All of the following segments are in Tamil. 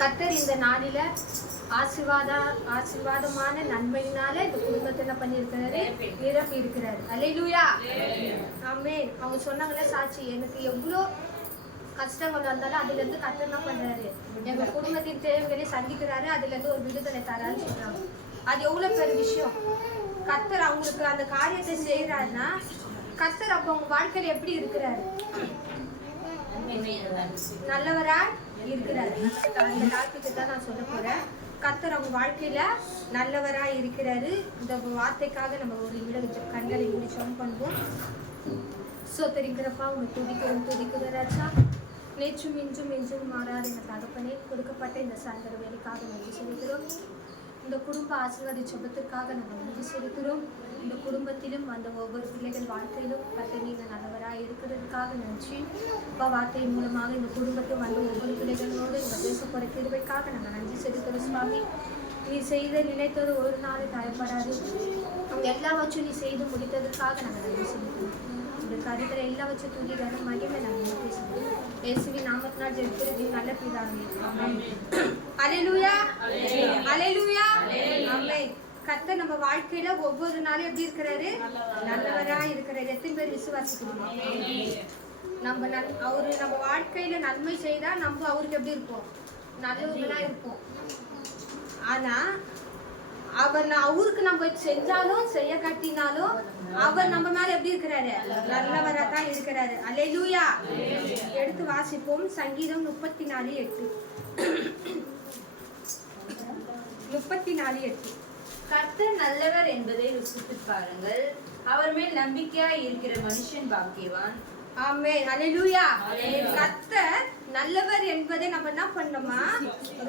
கர்த்தர் இந்த நாளில ஆசீர்வாதமான நன்மையினால இந்த குடும்பத்தை என்ன பண்ணியிருக்கிறாரு, நிரப்பி இருக்கிறாரு. அல்லேலூயா, ஆமென். அவங்க சொன்னாங்களே சாட்சி, எனக்கு எவ்வளோ கஷ்டங்கள் வந்தாலும் அதுல இருந்து கர்த்தர் என்ன பண்றாரு, எங்க குடும்பத்தின் தேவைகளை சந்திக்கிறாரு, அதுல இருந்து ஒரு விடுதலை தரான்னு சொல்றாங்க. அது எவ்வளவு பெரிய விஷயம். கர்த்தர் அவங்களுக்கு அந்த காரியத்தை செய்யறாருன்னா கர்த்தர் அப்ப அவங்க வாழ்க்கையில எப்படி இருக்கிறாரு, நல்லவரா இருக்கிறாரு. அந்த டாபிக்கு தான் நான் சொல்ல போறேன். கர்த்தர் அவங்க வாழ்க்கையில நல்லவரா இருக்கிறாரு. இந்த வார்த்தைக்காக நம்ம ஒரு நிமிடம் கண்களை மூடி ஜெபம் பண்ணுவோம். சோத்தரிக்கிறப்பா உங்க துதிக்கிற ராஜா, நேற்றும் இன்றும் மாறாத இந்த தகப்பனே, கொடுக்கப்பட்ட இந்த சாயந்தர வேலைக்காக நன்றி செலுத்துகிறோம். இந்த குடும்ப ஆசீர்வாத ஜெபத்திற்காக நம்ம நன்றி செலுத்துகிறோம். இந்த குடும்பத்திலும் அந்த ஒவ்வொரு பிள்ளைகள் வாழ்க்கையிலும் கர்த்தர் நீங்கள் நல்லவராக இருக்கிறதுக்காக நன்றி. வார்த்தை மூலமாக இந்த குடும்பத்தில் வந்த ஒவ்வொரு பிள்ளைகளோடு இந்த பேசப்போகிற கிருபைக்காக நாங்கள் நன்றி செலுத்துகிறோம். சுவாமி, நீ செய்த நினைத்தது ஒரு நாள் தயப்படாது. அவங்க எல்லாவற்றும் நீ செய்து முடித்ததற்காக நாங்கள் நன்றி செலுத்துகிறோம். இந்த கருத்துல எல்லாவற்றும் துதிக்கான மகிமை நாங்கள் பேசுகிறோம். இயேசுவின் நாமத்தினால் ஜெபிக்கிறது நல்ல பிதாவே, ஆமென். அல்லேலூயா, அல்லேலூயா, ஆமென். கர்த்தர் நம்ம வாழ்க்கையில ஒவ்வொரு நாளும் எப்படி இருக்கிறாரு, நல்லவரா இருக்கிறாரு. எத்தனை பேர் விசுவாசிக்கிறோம்? அவரு நம்ம வாழ்க்கையில நன்மை செய்தா நம்ம அவருக்கு எப்படி இருப்போம், நல்லவங்களா இருப்போம். ஆனா அவருக்கு நம்ம செஞ்சாலும் செய்ய கட்டினாலும் அவர் நம்ம மேல எப்படி இருக்கிறாரு, நல்லவரா தான் இருக்கிறாரு. அல்லேலூயா. எடுத்து வாசிப்போம். சங்கீதம் 34:8. 34:8. கர்த்தர் நல்லவர் என்பதை ருசித்து பாருங்கள், அவர் மேல் நம்பிக்கையாய் இருக்கிற மனுஷன் பாக்கியவான். ஆமென். அல்லேலூயா. கர்த்தர் நல்லவர் என்பதை நம்ம என்ன பண்ணணுமா,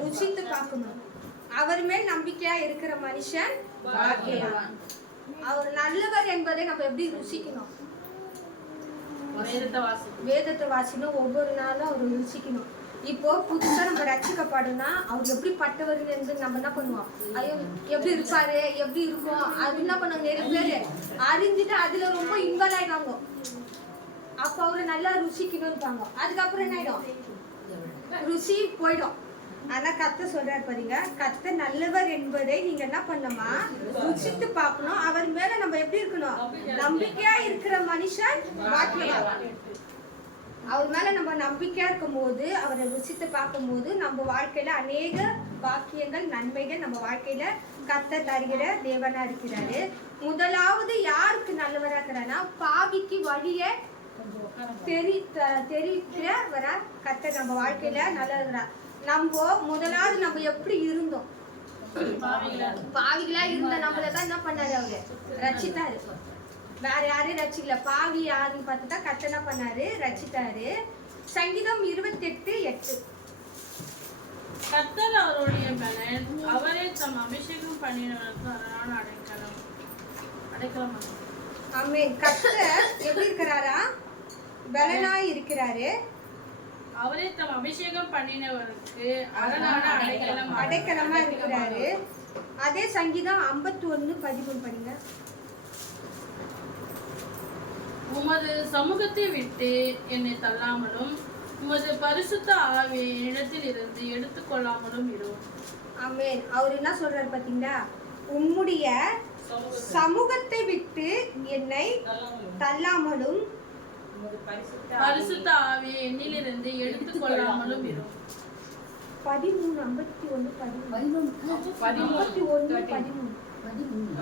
ருசித்து பார்க்கணும். அவர் மேல் நம்பிக்கையா இருக்கிற மனுஷன் பாக்கியவான். அவர் நல்லவர் என்பதை நம்ம எப்படி ருசிக்கணும், வேதத்தை வாசிக்கணும். ஒவ்வொரு நாளும் அவர் ருசிக்கணும். இப்போ புதுசா நம்ம ரட்சிக்கப்படணும்னா அவர் எப்படி பட்டவர் நம்ம என்ன பண்ணுவோம், ஐயோ எப்படி இருப்பாரு, எப்படி இருக்கும் அது என்ன பண்ணுவாங்க, நிறைய பேரு அறிஞ்சிட்டு அதுல ரொம்ப இன்வால்வ் ஆயிடுவாங்க. அப்ப அவரை நல்லா ருசிக்கணும் இருப்பாங்க. அதுக்கப்புறம் என்ன ஆயிடும், ருசி போயிடும். ஆனா கர்த்தர் சொல்றாரு பாருங்க, கர்த்தர் நல்லவர் என்பதை நீங்க என்ன பண்ணணுமா, ருசித்து பார்க்கணும். அவர் மேல நம்ம எப்படி இருக்கணும், நம்பிக்கையா இருக்கிற மனுஷன் பாக்கியவான். அவர் மேல நம்ம நம்பிக்கையா இருக்கும் போது, அவரை ருசித்து பார்க்கும் போது நம்ம வாழ்க்கையில அநேக பாக்கியங்கள் நன்மைகள் நம்ம வாழ்க்கையில கர்த்தர் தருகிற தேவனா இருக்கிறாரு. முதலாவது யாருக்கு நல்லவரா இருக்கிறான்னா, பாவிக்கு வழிய தெரிவிக்கிறவரா கர்த்தர் நம்ம வாழ்க்கையில நல்லவரா. நம்ம முதலாவது நம்ம எப்படி இருந்தோம், பாவிகளா இருந்த நம்மளதான் என்ன பண்ணாரு, அவரு ரட்சித்தாரு. வேற யாரையும் ரட்சிக்கல. பாவி யாருன்னு பார்த்துட்டா கர்த்தர் என்ன பண்ணாரு, ரட்சித்தாரு. சங்கீதம் 28:8. கர்த்தர் அவருடைய பலன், அவரே தம் அபிஷேகம் பண்ணினவனுக்கு அரணான அடைக்கலம். ஆமென். கர்த்தர் எப்படி இருக்கிறாரா, பலனாய் இருக்கிறாரு. அவரே தம் அபிஷேகம் பண்ணினவருக்கு அரணான அடைக்கலமா இருக்கிறாரு. அதே சங்கீதம் 51:13 படிங்க. உமது சமூகத்தை விட்டு என்னை தள்ளாமலும் உமது பரிசுத்த ஆவியை என்னிடத்தில் இருந்து எடுத்துக்கொள்ளாமலும் இரும். ஆமென். அவர் என்ன சொல்றாரு பாத்தீங்களா, உம்முடைய சமூகத்தை விட்டு என்னை தள்ளாமலும் பரிசுத்த ஆவியை என்னிலிருந்து எடுத்துக்கொள்ளாமலும் இரும். 13:51.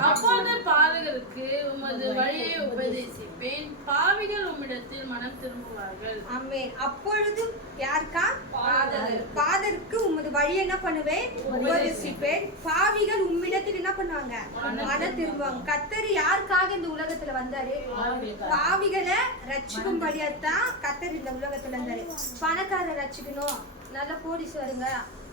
அப்போது பாவிகளுக்கு உமது வழியை உபதேசிப்பேன், பாவிகள் உம்மிடத்தில் மனம் திரும்புவார்கள். ஆமென். அப்பொழுது யாருக்கா, பாதருக்கு உமது வழியை என்ன பண்ணுவேன், உபதேசிப்பேன், பாவிகள் உம்மிடத்தில் என்ன பண்ணுவாங்க, மனம் திரும்புவாங்க. கர்த்தர் யாருக்காக இந்த உலகத்துல வந்தாரு, பாவிகளை ரட்சிக்கும்படியாத்தான் கர்த்தர் இந்த உலகத்துல வந்தாரு. பணக்காரரை ரட்சிக்கணும், நல்ல கோடீஸ்வரங்க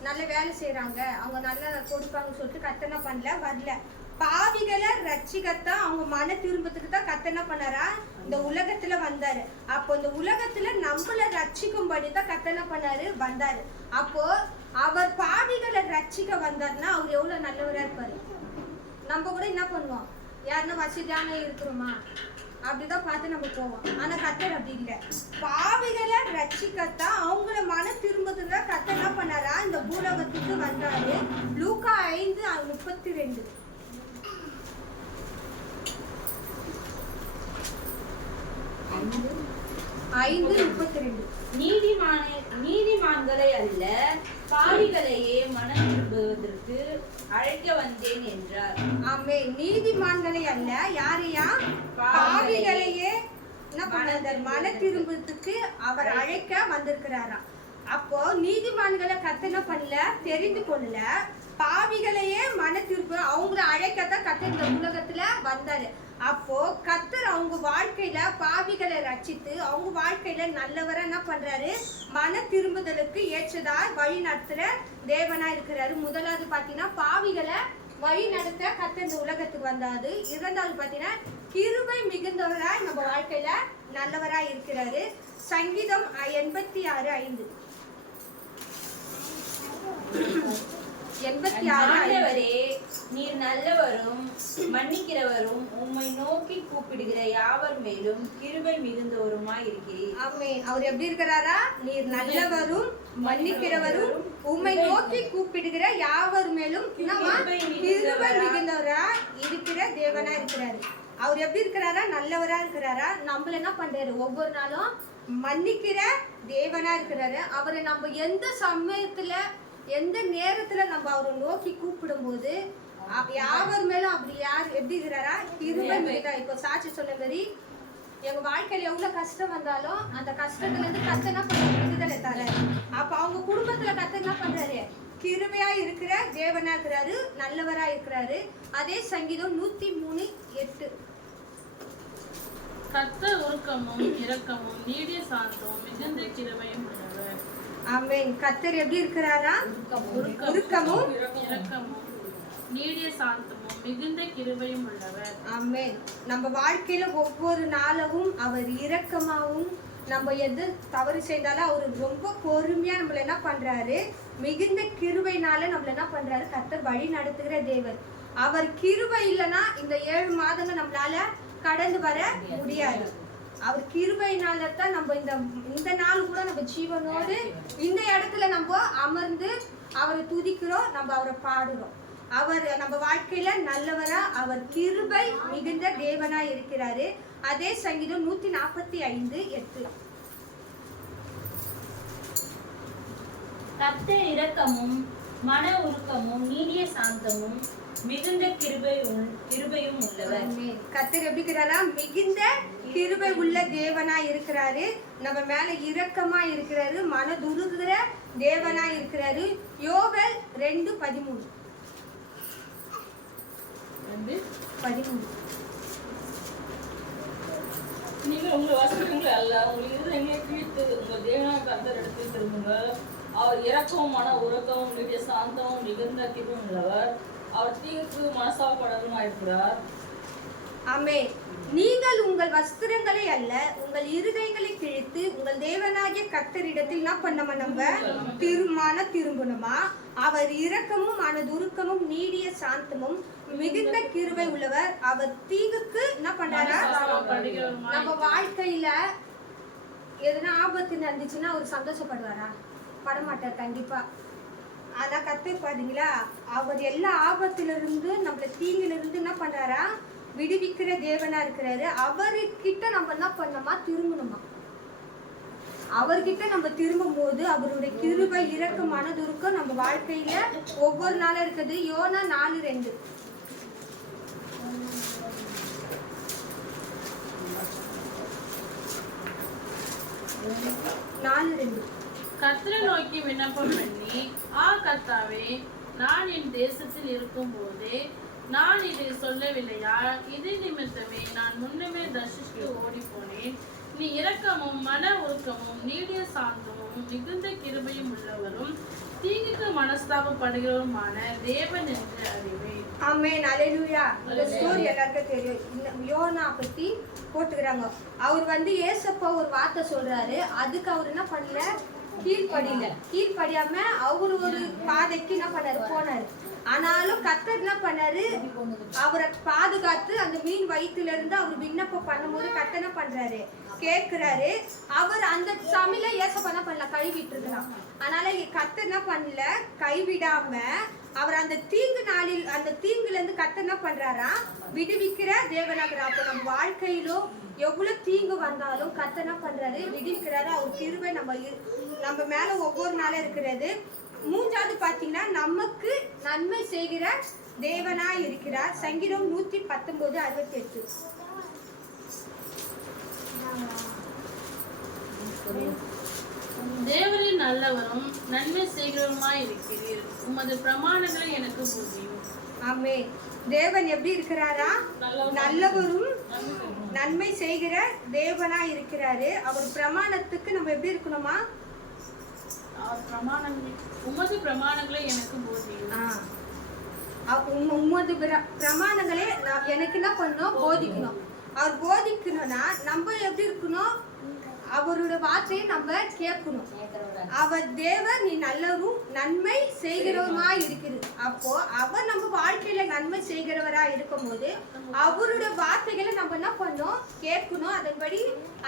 நல்ல வேலை செய்யறாங்க, அவங்க நல்லா கொடுப்பாங்கன்னு சொல்லிட்டு கர்த்தர் என்ன பண்ணல, வரல. பாவிகளை ரட்சிக்கத்தான், அவங்க மன திரும்பத்துக்கு தான் கர்த்தர் என்ன பண்ணாரா, இந்த உலகத்துல வந்தாரு. அப்போ இந்த உலகத்துல நம்மள ரட்சிக்கும்படி தான் கர்த்தர் என்ன பண்ணாரு, வந்தாரு. அப்போ அவர் பாவிகளை ரட்சிக்க வந்தாருன்னா அவர் எவ்வளவு நல்லவரா இருப்பாரு. நம்ம கூட என்ன பண்ணுவோம், யாருன்னா வசதியான இருக்கிறோமா அப்படிதான் பார்த்து நம்ம போவோம். ஆனா கர்த்தர் அப்படி இல்லை. பாவிகளை ரட்சிக்கத்தான், அவங்கள மன திரும்பத்துக்கு தான் கர்த்தர் என்ன பண்ணாரா, இந்த பூலோகத்துல உலகத்துக்கு வந்தாரு. லூக்கா 5:32. நீதிமான்களை அல்ல பாவிகளையே மனம் திரும்புவதற்கு அழைக்க வந்தேன் என்றார். ஆமென். நீதிமான்களை அல்ல, யாரையா? பாவிகளையே என்ன பண்ணார்? மன திரும்புறதுக்கு அவர் அழைக்க வந்திருக்கிறாராம். அப்போ நீதிமான்களை கர்த்தர் என்ன பண்ணல? தெரிந்து கொள்ளல. பாவிகளையே மன திரும்ப அவங்கள அழைக்கத்தான் கர்த்தர் இந்த உலகத்துல வந்தாரு. அப்போ கர்த்தர் அவங்க வாழ்க்கையில பாவிகளை ரட்சித்து அவங்க வாழ்க்கையில நல்லவரா என்ன பண்றாரு? மன திரும்புதலுக்கு ஏற்றதா வழி நடத்துற தேவனா இருக்கிறாரு. முதலாவது பாத்தீங்கன்னா பாவிகளை வழி நடத்த கர்த்தர் இந்த உலகத்துக்கு வந்தாரு. இரண்டாவது பாத்தீங்கன்னா கிருபை மிகுந்தவராய் நம்ம வாழ்க்கையில நல்லவராய் இருக்கிறாரு. சங்கீதம் 86:5. 86:5. ஆண்டவரே, நீர் நல்லவரும் மன்னிக்கிறவரும் உம்மை நோக்கி கூப்பிடுகிற யாவர் மேலும் கிருபை மிகுந்தவருமாய் இருக்கிறீர். ஆமென். அவர் எப்படி இருக்கிறாரா? நீர் நல்லவரும் மன்னிக்கிறவரும் உம்மை நோக்கி கூப்பிடுகிற யாவர் மேலும் கிருபை மிகுந்தவரா இருக்கிற தேவனா இருக்கிறாரு. அவர் எப்படி இருக்கிறாரா? நல்லவரா இருக்கிறாரா? நம்மள என்ன பண்றாரு? ஒவ்வொரு நாளும் மன்னிக்கிற தேவனா இருக்கிறாரு. அவரை நம்ம எந்த சமயத்துல எந்த நேரத்துல நம்ம அவரை நோக்கி கூப்பிடும் போது யாவர் மேலும் அப்படி யார் எப்படி இருக்கிறாரா? கிருபை மிகுந்தா. இப்போ சாட்சி சொன்ன மாதிரி எங்க வாழ்க்கையில எவ்வளவு கஷ்டம் வந்தாலும் அந்த கஷ்டத்துல இருந்து கர்த்தர் என்ன பண்ண விடுதலை தர. அப்ப அவங்க குடும்பத்துல கர்த்தர் என்ன பண்றாரு? கிருபையா இருக்கிற தேவனா இருக்கிறாரு, நல்லவரா இருக்கிறாரு. அதே சங்கீதம் 103:8. கர்த்தர் உருக்கமும் இரக்கமும் நீடிய சாந்தமும் மிகுந்த கிருபையும் உள்ளவர். ஆமென். கர்த்தர் எப்படி இருக்கிறாரா? உருக்கமும் இரக்கமும் நீடிய சாந்தமும் மிகுந்த கிருபையும் உள்ளவர். ஆமென். நம்ம வாழ்க்கையில ஒவ்வொரு நாளும் அவர் இரக்கமாவும் நம்ம எது தவறு செய்தாலும் அவர் ரொம்ப பொறுமையா நம்மள என்ன பண்றாரு? மிகுந்த கிருபைனால நம்மள என்ன பண்றாரு? கர்த்தர் வழி நடத்துகிற தேவன். அவர் கிருபை இல்லைன்னா இந்த 7 மாதங்கள் நம்மளால கடந்து வர முடியாது. அவர் கிருபையினால தான் நம்ம இந்த நாள் கூட நம்ம ஜீவனோடு இந்த இடத்துல நம்ம அமர்ந்து அவரை துதிக்கிறோம், நம்ம அவரை பாடுறோம். அவர் நம்ம வாழ்க்கையில நல்லவரா, அவர் கிருபை மிகுந்த தேவனா இருக்கிறாரு. அதே சங்கீதம் 145:8. கர்த்தர் இரக்கமும் மன உருக்கமும் நீடிய சாந்தமும் மிகுந்த கிருபையும் உள்ளவர். கர்த்தர் எப்படி இருக்கிறாரா? மிகுந்த கிருபை உள்ள தேவனா இருக்கிறாரு. நம்ம மேல இரக்கமா இருக்கிறாரு, மனதுருகிற தேவனா இருக்கிறாரு. யோவேல் 2:13. நீங்கள் உங்கள் வசனங்களை அல்ல உங்கள் இருதயங்களை கிழித்து உங்கள் தேவனான கர்த்தர் இடத்தில் திரும்புங்கள். அவர் இரக்கமும் மன உருக்கமும் நீடிய சாந்தமும் மிகுந்த கிருபையும் உள்ளவர். அவர் தீங்குக்கு மனசாப்படருமாயிருக்கிறார். ஆமென். நீங்கள் உங்கள் வஸ்திரங்களை அல்ல உங்கள் இருதயங்களை கிழித்து உங்கள் தேவனாகிய கர்த்தரிடத்தில் என்ன பண்ணமா? நம்ம திரும்பணுமா? அவர் இரக்கமும் மனதுருக்கமும் நீடிய சாந்தமும் மிகுந்த கிருபை உள்ளவர். அவர் தீங்குக்கு என்ன பண்றாரா? நம்ம வாழ்க்கையில எதுனா ஆபத்து நடந்துச்சுன்னா அவர் சந்தோஷப்படுவாரா? படமாட்டார் கண்டிப்பா. ஆனா கர்த்தர் பாத்தீங்களா, அவர் எல்லா ஆபத்துல இருந்து நம்மள தீங்குல இருந்து என்ன பண்றாரா? விடுவிக்கிற தேவனா இருக்கிறாரு. அவர்கிட்ட நம்ம என்ன பண்ணணுமா? திரும்பணுமா? அவர்கிட்ட நம்ம திரும்பும் போது அவருடைய கிருபை இரக்கம் மனதுருக்கம் நம்ம வாழ்க்கையில ஒவ்வொரு நாளும் இருக்குது. யோனா 4:2. 4:2. கர்த்தரை நோக்கி விண்ணப்பம் பண்ணி, கர்த்தாவே, நான் என் தேசத்தில் இருக்கும் போதே நான் இதை சொல்லவில்லையா? இது நிமித்தமே நான் முன்னமே தர்ஷித்து ஓடி போனேன். நீ இரக்கமும் மன உருக்கமும் நீடிய சாந்தமும் மிகுந்த கிருபையும் உள்ளவரும் தீங்குக்கு மனஸ்தாபப்படுகிறவருமான தேவன் என்று அறிவேன். ஆமென். அல்லேலூயா. இந்த ஸ்டோரி எல்லாருக்கும் தெரியும். யோனா பத்தி போட்டுக்கிறாங்க. அவர் ஏசப்பா ஒரு வார்த்தை சொல்றாரு. அதுக்கு அவர் என்ன பண்ணல? கீழ்படியாம அவர் ஒரு பாதைக்கு என்ன பண்ணாரு? போனாரு. ஆனாலும் கர்த்தர் என்ன பண்ணாரு? அவரை பாதுகாத்து அந்த மீன் வயிற்றுல இருந்து அவர் விண்ணப்பம் பண்ணும்போது கர்த்தர் என்ன பண்றாரு? கேட்கிறாரு. அவர் அந்த சமையல ஏசப்பா என்ன பண்ணல? கழுவிட்டு இருக்கலாம். அதனால கர்த்தர் என்ன பண்ணல, கைவிடாம அவர் அந்த தீங்கு நாளில் அந்த தீங்குல இருந்து கர்த்தர் என்ன பண்றாரா, விடுவிக்கிற தேவனாகிறார். அப்ப நம்ம வாழ்க்கையிலும் எவ்வளவு தீங்கு வந்தாலும் கர்த்தர் என்ன பண்றாரு, விடுவிக்கிறாரு. அவர் கிருபை நம்ம மேல ஒவ்வொரு நாளும் இருக்கிறது. மூன்றாவது பாத்தீங்கன்னா நமக்கு நன்மை செய்கிற தேவனா இருக்கிறார். சங்கீதம் 119:68. தேவரின் நல்லவரும் நன்மை செய்கிறவருமாய் இருக்கிறீர், உமது பிரமாணங்களை எனக்கு போதியும். ஆமே. தேவன் எப்படி இருக்கிறாரா, நல்லவரும் நன்மை செய்கிற தேவனா இருக்கிறாரு. அவர் பிரமாணத்துக்கு நம்ம எப்படி இருக்கணுமா, உமது பிரமாணங்களை எனக்கு போதியும். உமது பிரமாணங்களே எனக்கு என்ன பண்ணணும், போதிக்கணும். அவர் போதிக்கணும்னா நம்ம எப்படி இருக்கணும், அவரோட வார்த்தையை நம்ம கேட்கணும். அவர் தேவன், நீ நல்லவரும் நன்மை செய்கிறவருமா இருக்குது. அப்போ அவர் நம்ம வாழ்க்கையில நன்மை செய்கிறவரா இருக்கும் போது அவரோட வார்த்தைகளை நம்ம என்ன பண்ணணும், கேட்கணும். அதன்படி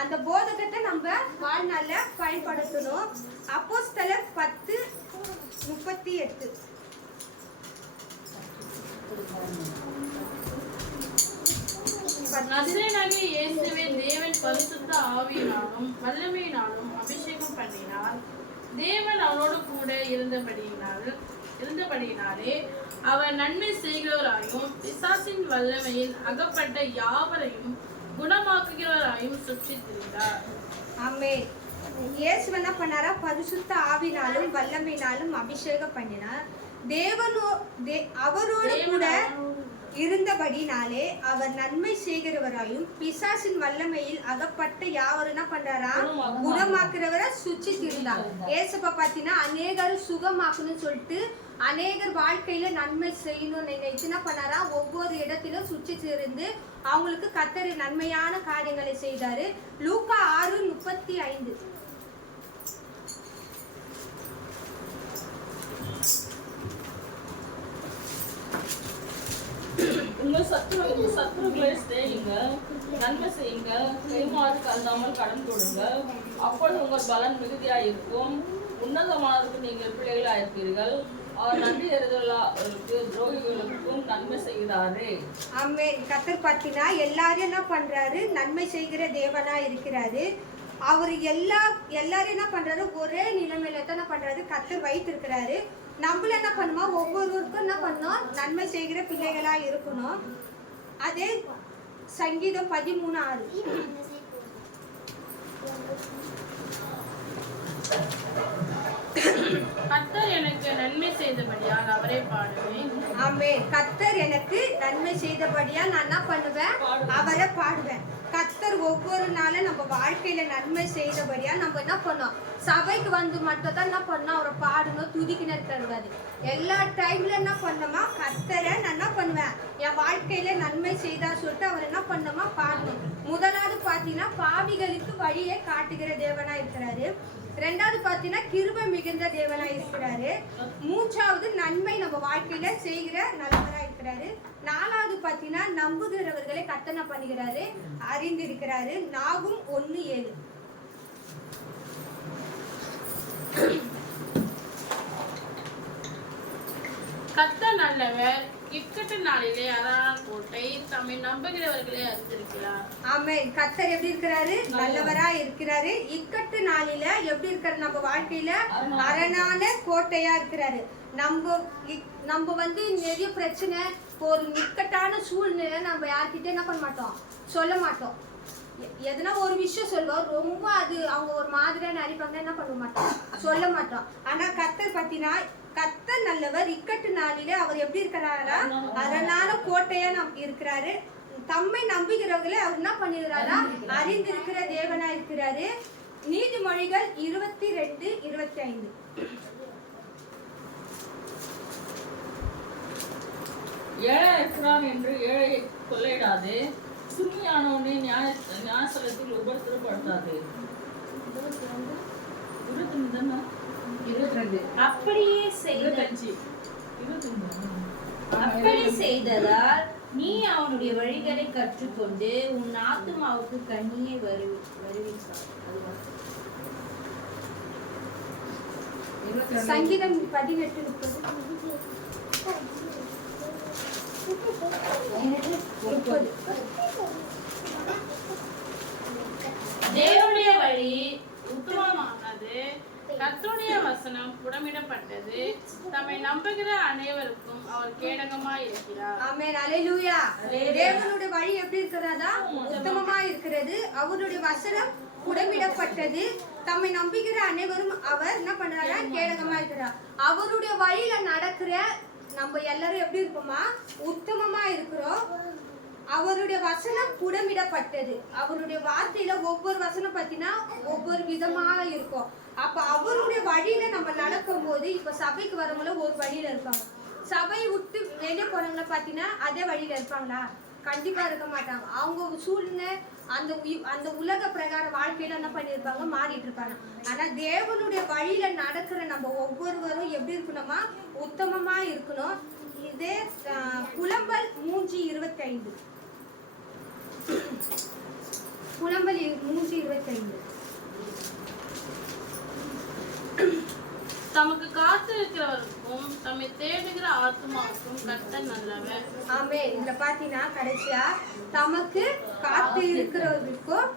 அந்த போதகத்தை நம்ம வாழ்நாள்ல பயன்படுத்தணும். அப்போஸ்தலர் 10:38. நசரேயனாகிய இயேசுவை தேவன் பரிசுத்த ஆவியினாலும் வல்லமையினாலும் அபிஷேகம் பண்ணினார். தேவன் அவனோடு கூட இருந்தபடியினாலே அவர் நன்மை செய்கிறவராயும் பிசாசின் வல்லமையில் அகப்பட்ட யாவரையும் குணமாக்குகிறவராயும் சுற்றி திரிந்தார். ஆமென். இயேசு என்ன பண்ணாரா, பரிசுத்த ஆவினாலும் வல்லமையினாலும் அபிஷேகம் பண்ணினார். அவரோடு கூட இருந்தபடினாலே அவர் நன்மை செய்கிறவராயும் பிசாசின் வல்லமையில் அகப்பட்ட யாவரும் என்ன பண்றாரா, குணமாக்குறவரை சுற்றி திரிந்தார். ஏசப்பா பாத்தீங்கன்னா அநேகரும் சுகமாக்கணும்னு சொல்லிட்டு அநேகர் வாழ்க்கையில நன்மை செய்யணும்னு நினைச்சு என்ன பண்ணாரா, ஒவ்வொரு இடத்திலும் சுற்றி திரிந்து அவங்களுக்கு கர்த்தர் நன்மையான காரியங்களை செய்தாரு. லூக்கா 6:35. உங்கள் சத்துருக்களை செய்யுங்க, நன்மை செய்யுங்க, கைமாறு கருதாமல் கடன் கொடுங்க, அப்பொழுது உங்கள் பலன் மிகுதியாயிருக்கும். உன்னதமானதுக்கு நீங்கள் பிள்ளைகளாக இருப்பீர்கள். அவர் நன்றி அறிதலுக்கு துரோகிகளுக்கும் நன்மை செய்கிறாரே. ஆமென். கர்த்தர் பார்த்தீங்கன்னா எல்லாரும் என்ன பண்றாரு, நன்மை செய்கிற தேவனா இருக்கிறாரு. அவர் எல்லாரும் என்ன பண்றாரு, ஒரே நிலைமையில தான் என்ன பண்றாரு, கர்த்தர் வைத்திருக்கிறாரு. நம்மள என்ன பண்ணுமா, ஒவ்வொருவருக்கும் என்ன பண்ணோம், நன்மை செய்கிற பிள்ளைகளா இருக்கணும். அதே சங்கீதம் 13:6. கர்த்தர் எனக்கு நன்மை செய்தபடியால் அவரை பாடுவேன். ஆமென். கர்த்தர் எனக்கு நன்மை செய்தபடியால் நான் என்ன பண்ணுவேன், அவரை பாடுவேன். கர்த்தர் ஒவ்வொரு நாளும் நம்ம வாழ்க்கையில நன்மை செய்தபடியா நம்ம என்ன பண்ணோம், சபைக்கு வந்து மட்டும் தான் என்ன பண்ணோம், அவரை பாடணும், துதிக்கணும் தருவாரு. எல்லா டைம்ல என்ன பண்ணோமா, கர்த்தரை நான் என்ன பண்ணுவேன், என் வாழ்க்கையில நன்மை செய்தா சொல்லிட்டு அவர் என்ன பண்ணோமா, பாடணும். முதலாவது பாத்தீங்கன்னா பாவிகளுக்கு வழியை காட்டுகிற தேவனா இருக்கிறாரு. ரெண்டாவது பாத்தீங்கன்னா கிருபை மிகுந்த தேவனா இருக்கிறாரு. மூன்றாவது நன்மை நம்ம வாழ்க்கையில செய்கிற நல்லவரா இருக்கிறாரு. நாலாவது பாத்தீங்கன்னா நம்புகிறவர்களை கர்த்தனை பண்ணுகிறாரு, அறிந்திருக்கிறாரு. நாகும் 1:7. கர்த்தர் நல்லவர், இக்கட்டு நாளிலே அரணான கோட்டை, தம்மை நம்புகிறவர்களே அறிந்திருக்கிறார். ஆமென். கர்த்தர் எப்படி இருக்கிறாரு, நல்லவரா இருக்கிறாரு. இக்கட்டு நாளில எப்படி இருக்கிறாரு, நம்ம வாழ்க்கையில அரணான கோட்டையா இருக்கிறாரு. நம்ம வந்து நிறைய பிரச்சனை, ஒரு இக்கட்டான சூழ்நிலை நம்ம யார்கிட்ட என்ன பண்ண மாட்டோம், சொல்ல மாட்டோம். எதனா ஒரு விஷயம் சொல்லுவோம், ரொம்ப அது அவங்க ஒரு மாதிரியா நடிப்பாங்க, என்ன பண்ண மாட்டோம், சொல்ல மாட்டோம். ஆனா கர்த்தர் பார்த்தீங்கன்னா கர்த்தர் நல்லவர், இக்கட்டு நாளில அவர் எப்படி இருக்கிறாரா, அரணான கோட்டையா இருக்கிறாரு. தம்மை நம்புகிறவர்களை அவர் என்ன பண்ணிடுறாரா, அறிந்திருக்கிற தேவனா இருக்கிறாரு. நீதிமொழிகள் 22:25. ஏழை இருக்கிறான் என்று ஏழையை கொள்ளையிடாதே, சுமையானவனை நியாயஸ்தலத்தில் உபத்திரப்படுத்தாதே. 22. அப்படியே அப்படி செய்ததால் நீ அவனுடைய வழிகளை கற்றுக்கொண்டு உன் ஆத்துமாவுக்கு கண்ணியை வருவித்தார். சங்கீதம் 18:30. தேவனுடைய வழி உத்தமமானது, கர்த்தருடைய வசனம் புடமிடப்பட்டது, தம்மை நம்புகிற அனைவருக்கும் அவர் கேடகமாய் இருக்கிறார். ஆமென், அல்லேலூயா. தேவனுடைய வழி எப்படி இருக்கிறதா? உத்தமமா இருக்கிறது. அவருடைய வசனம் புடமிடப்பட்டது, தம்மை நம்புகிற அனைவரும் அவர் என்ன பண்றாரா? கேடகமா இருக்கிறார். அவருடைய வழியில நடக்கிற நம்ம எல்லாரும் எப்படி இருப்போமா? உத்தமமா இருக்கிறோம். அவருடைய வசனம் புடமிடப்பட்டது. அவருடைய வார்த்தையில ஒவ்வொரு வசனம் பார்த்தீங்கன்னா ஒவ்வொரு விதமா இருக்கும். அப்ப அவருடைய வழியில நம்ம நடக்கும் போது, இப்ப சபைக்கு வரவங்கள ஒரு வழியில இருப்பாங்க, சபையை விட்டு வெளியே போறவங்கள பார்த்தீங்கன்னா அதே வழியில இருப்பாங்களா? கண்டிப்பா இருக்க மாட்டாங்க. அவங்க சூழ்நிலை அந்த உலக பிரகார வாழ்க்கையில என்ன பண்ணியிருப்பாங்க? மாறிட்டு இருப்பாங்க. ஆனா தேவனுடைய வழியில நடக்கிற நம்ம ஒவ்வொருவரும் எப்படி இருக்கணுமா? உத்தமமா இருக்கணும். இதே புலம்பல் 3:25. புலம்பல் 3:25. தமக்கு காத்திருக்கிறவருக்கும் தம்மை தேடுகிற ஆத்மாவுக்கும் கர்த்தர் நல்லவர். ஆமென். இதுல பாத்தீங்கன்னா கடைசியா தமக்கு காத்து இருக்கிறவருக்கும்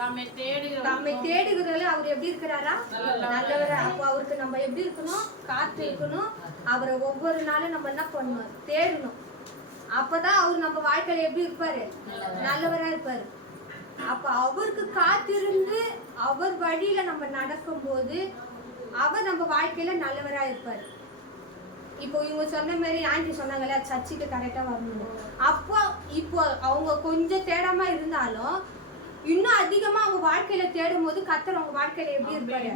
தம்மை தேடுகிறவர்கள் அவர் எப்படி இருக்கிறாரா? நல்லவர். அப்போ அவருக்கு நம்ம எப்படி இருக்கணும்? காத்து இருக்கணும். அவரை ஒவ்வொரு நாளும் நம்ம என்ன பண்ணணும்? தேடணும். அப்பதான் அவர் நம்ம வாழ்க்கையில எப்படி இருப்பாரு? நல்லவரா இருப்பாரு. அப்ப அவருக்கு காத்திருந்து அவர் வழியில நம்ம நடக்கும் போது அவர் நம்ம வாழ்க்கையில நல்லவரா இருப்பாரு. இப்போ இவங்க சொன்ன மாதிரி ஆண்டி சொன்னாங்கல்ல, சர்ச்சுக்கு கரெக்டா வரணும். அப்போ இப்போ அவங்க கொஞ்சம் தேடாம இருந்தாலும் இன்னும் அதிகமா அவங்க வாழ்க்கையில தேடும் போது கர்த்தர் அவங்க வாழ்க்கையில எப்படி இருப்பாரு?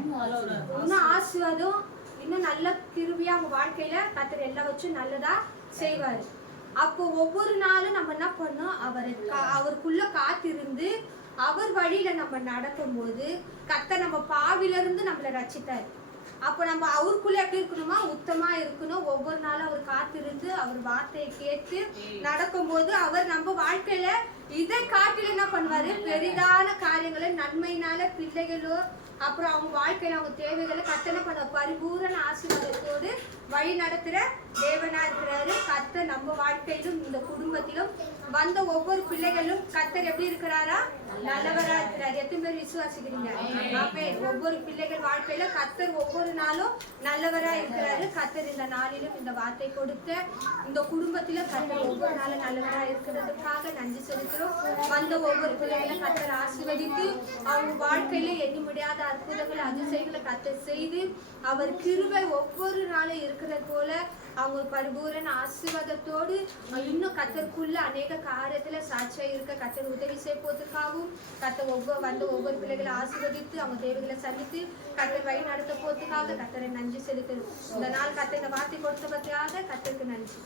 இன்னும் ஆசீர்வாதம், இன்னும் நல்ல கிருபையா அவங்க வாழ்க்கையில கர்த்தர் எல்லாம் வச்சு நல்லதா செய்வாரு. அப்போ ஒவ்வொரு நாளும் நம்ம என்ன பண்ணோம்? அவருக்குள்ள காத்திருந்து அவர் வழியில நம்ம நடக்கும் போது கர்த்தர் நம்ம பாவில இருந்து நம்மளை ரட்சித்தாரு. அப்போ நம்ம அவருக்குள்ள எப்படி இருக்கணுமா? உத்தமா இருக்கணும். ஒவ்வொரு நாளும் அவர் காத்திருந்து அவர் வார்த்தையை கேட்டு நடக்கும் போது அவர் நம்ம வாழ்க்கையில இதை காட்டில என்ன பண்ணுவாரு? பெரிதான காரியங்களை நன்மையினால பிள்ளைகளோ அப்புறம் அவங்க வாழ்க்கையில அவங்க தேவைகளை கர்த்தனை பண்ண பரிபூரண ஆசீர்வாதத்தோடு வழி நடத்துற தேவனா இருக்கிறாரு. கர்த்தர் நம்ம வாழ்க்கையிலும் இந்த குடும்பத்திலும் வந்த ஒவ்வொரு பிள்ளைகளும் கர்த்தர் எப்படி இருக்கிறாரா? நல்லவரா இருக்கிறார். எத்தனை பேர் விசுவாசிக்கிறீங்க? ஆமென். ஒவ்வொரு பிள்ளைகள் வாழ்க்கையில கர்த்தர் ஒவ்வொரு நாளும் நல்லவரா இருக்கிறாரு. கர்த்தர் இந்த நாளிலும் இந்த வார்த்தை கொடுத்த இந்த குடும்பத்தில கர்த்தர் ஒவ்வொரு நாளும் நல்லவரா இருக்கிறதுக்காக நன்றி செலுத்துறோம். வந்த ஒவ்வொரு பிள்ளைகளும் கர்த்தர் ஆசீர்வதித்து அவங்க வாழ்க்கையில எண்ணி முடியாத அற்புதங்களை அதிசயங்களை கர்த்தர் செய்து அவர் கிருபை ஒவ்வொரு நாளும் இருக்கிறது போல அவங்க பரிபூரண ஆசீர்வாதத்தோடு இன்னும் கர்த்தருக்குள்ள அநேக காரியத்துல சாட்சியா இருக்க கர்த்தர் உதவி செய்வதற்காகவும் கர்த்தர் ஒவ்வொரு பிள்ளைகளை ஆசீர்வதித்து அவங்க தேவைகளை சந்தித்து கர்த்தர் வழி நடத்த போறதுக்காக கர்த்தரை நன்றி செலுத்துறோம். இந்த நாள் கர்த்தர் இந்த வார்த்தை கொடுத்தபடியாக கர்த்தருக்கு நன்றி.